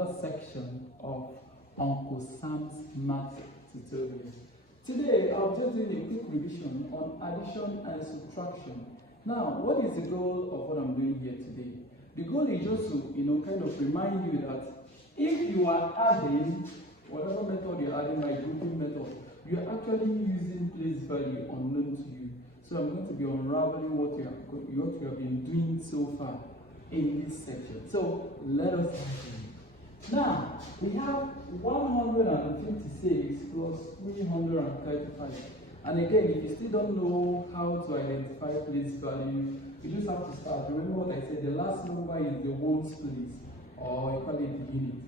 another section of Uncle Sam's math tutorial. Today I'll just do a quick revision on addition and subtraction. Now, what is the goal of what I'm doing here today? The goal is just to kind of remind you that if you are adding whatever method you're adding by grouping method, you're actually using place value unknown to you. So I'm going to be unraveling what you have been doing so far in this section. So let us begin. Now we have 156 plus 335. And again, if you still don't know how to identify place value, you just have to start. Remember what I said, the last number is the ones place, or you call it the unit,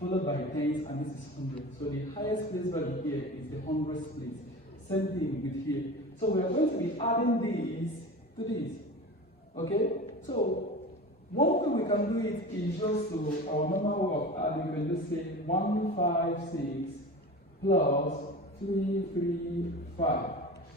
followed by tens, and this is 100. So the highest place value here is the hundredths place. Same thing with here. So we are going to be adding these to this. Okay? So one way we can do it is just to our normal way of adding. We can just say 156 plus 335.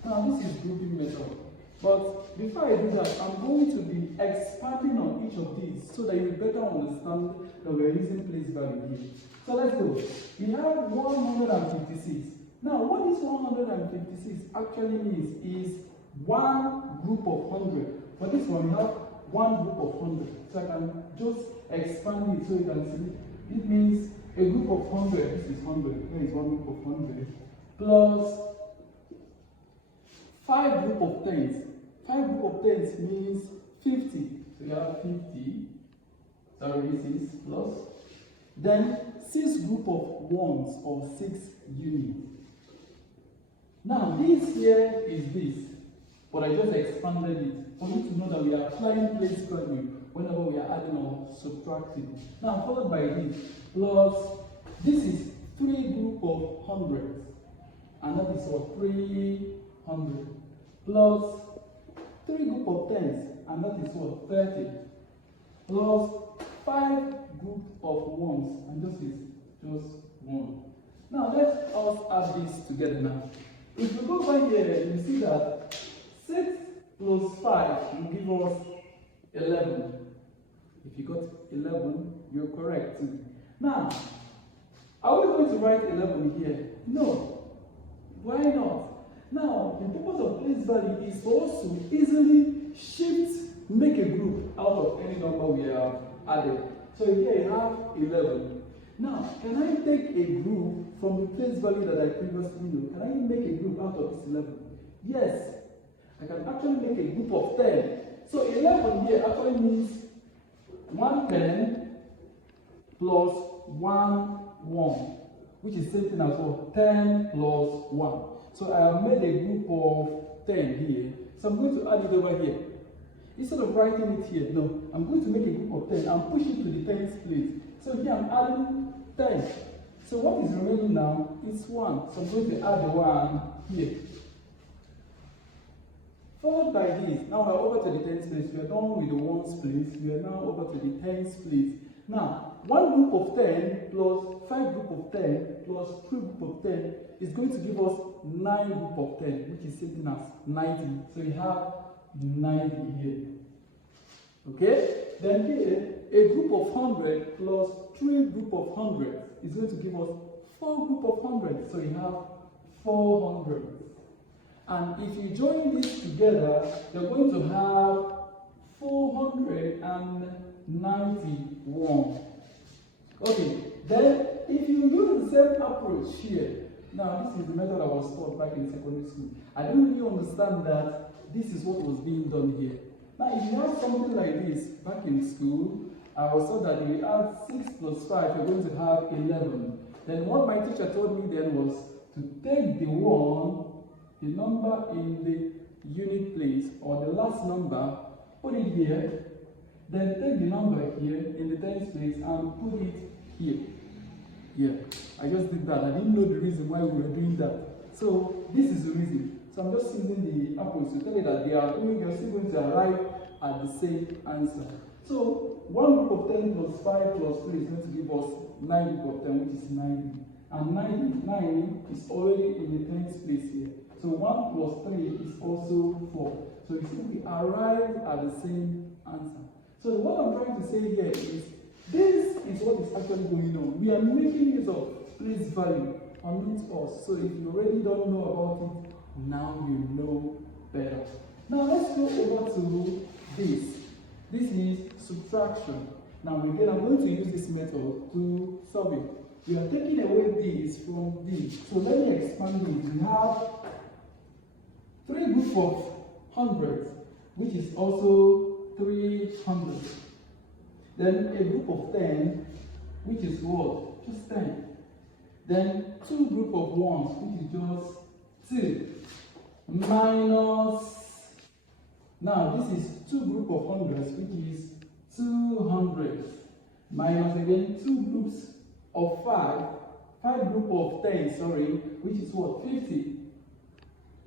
Now this is grouping method. But before I do that, I'm going to be expanding on each of these so that you better understand that we are using place value here. So let's go. We have 156. Now what this 156 actually means is one group of 100. For this one, we have one group of 100. So I can just expand it so you can see. It means a group of 100, this is 100, here is one group of 100, plus 5 group of 10s. 5 group of 10s means 50. So you have 50, sorry, this is plus. Then 6 group of 1s or 6 units. Now this here is this, but I just expanded it for you to know that we are applying place value whenever we are adding or subtracting. Now followed by this, plus this is 3 group of hundreds, and that is what 300, plus 3 group of tens, and that is what 30, plus 5 group of ones, and this is just 1. Now let us add this together now. If you go by here, you see that 6 plus 5 will give us 11. If you got 11, you're correct. Now, are we going to write 11 here? No. Why not? Now, the purpose of place value is for us to easily make a group out of any number we have added. So here you have 11. Now, can I take a group from the place value that I previously knew? Can I make a group out of this 11? Yes. I can actually make a group of 10. So 11 here actually means 1 10 plus 1 1, which is same thing as well, 10 plus 1. So I have made a group of 10 here. So I'm going to add it over here. Instead of writing it here, no, I'm going to make a group of 10 and push it to the tens place. So here I'm adding 10. So what is remaining now is 1. So I'm going to add the 1 here. Followed by this, now we're over to the tens place. We are done with the ones place. We are now over to the tens place. Now, 1 group of 10 plus 5 group of 10 plus 3 group of 10 is going to give us 9 group of 10, which is sitting as 90. So we have 90 here. Okay? Then here, a group of 100 plus 3 group of 100 is going to give us 4 group of 100. So we have 400. And if you join this together, you're going to have 491. Okay, then if you use the same approach here, now this is the method I was taught back in secondary school. I don't really understand that this is what was being done here. Now if you have something like this back in school, I was taught that if you add 6 plus 5, you're going to have 11. Then what my teacher told me then was to take the number in the unit place, or the last number, put it here, then take the number here in the tens place and put it here. Yeah, I just did that. I didn't know the reason why we were doing that. So this is the reason. So I'm just using the apples to tell you that you're still going to arrive at the same answer. So 1 group of 10 plus 5 plus 3 is going to give us 9 group of 10, which is 90. And 9 is already in the tens place here. So 1 plus 3 is also 4. So you see we arrived at the same answer. So what I'm trying to say here is This is what is actually going on. We are making use of place value and not us. So if you already don't know about it, now you know better. Now let's go over to this. This is subtraction. Now again, I'm going to use this method to solve it. We are taking away this from this. So let me expand it. We have 3 groups of hundreds, which is also 300. Then a group of 10, which is what? Just 10. Then 2 groups of ones, which is just 2. Minus, now this is 2 groups of hundreds, which is 200. Minus again 2 groups of 5 groups of 10, sorry, which is what? 50.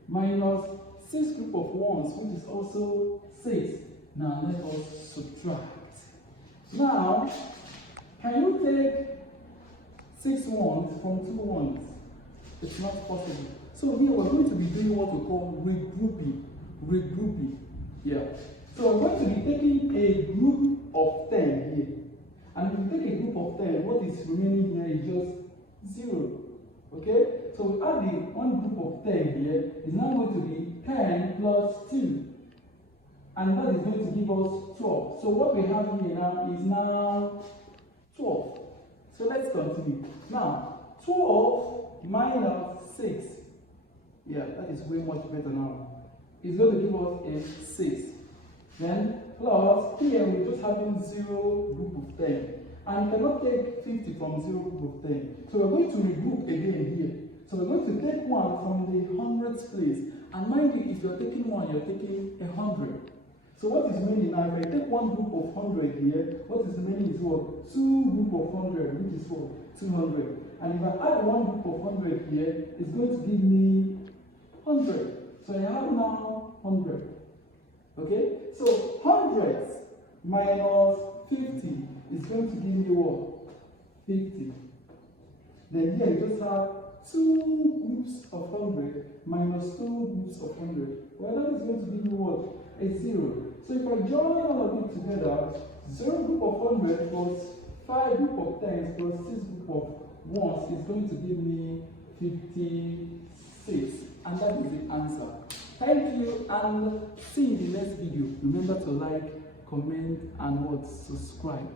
Minus 6 groups of ones, which is also 6. Now let us subtract. Now, can you take 6 ones from 2 ones? It's not possible. So here we're going to be doing what we call regrouping. Regrouping. Yeah. So we're going to be taking a group of 10 here. And if you take a group of 10, what is remaining here is just 0. Okay? So we add the one group of 10 here is now going to be 10 plus 2. And that is going to give us 12. So what we have here now is now 12. So let's continue. Now, 12 minus 6. Yeah, that is way much better now. It's going to give us a 6. Then plus, here we're just having 0 group of 10. And you cannot take 50 from 0 group of 10. So we're going to regroup again here. So we're going to take 1 from the hundreds place. And mind you, if you're taking 1, you're taking 100. So what is remaining now? If I take 1 group of 100 here, what is remaining is what? 2 group of 100, which is what? 200. And if I add 1 group of 100 here, it's going to give me 100. So I have now 100. Okay? So hundreds minus 50 is going to give me what? 50. Then here you just have 2 groups of 100 minus 2 groups of 100. Well, that is going to give me what? A 0. So if I join all of it together, 0 group of 100 plus 5 group of 10s plus 6 group of 1s is going to give me 56. And that is the answer. Thank you and see you in the next video. Remember to like, comment and subscribe.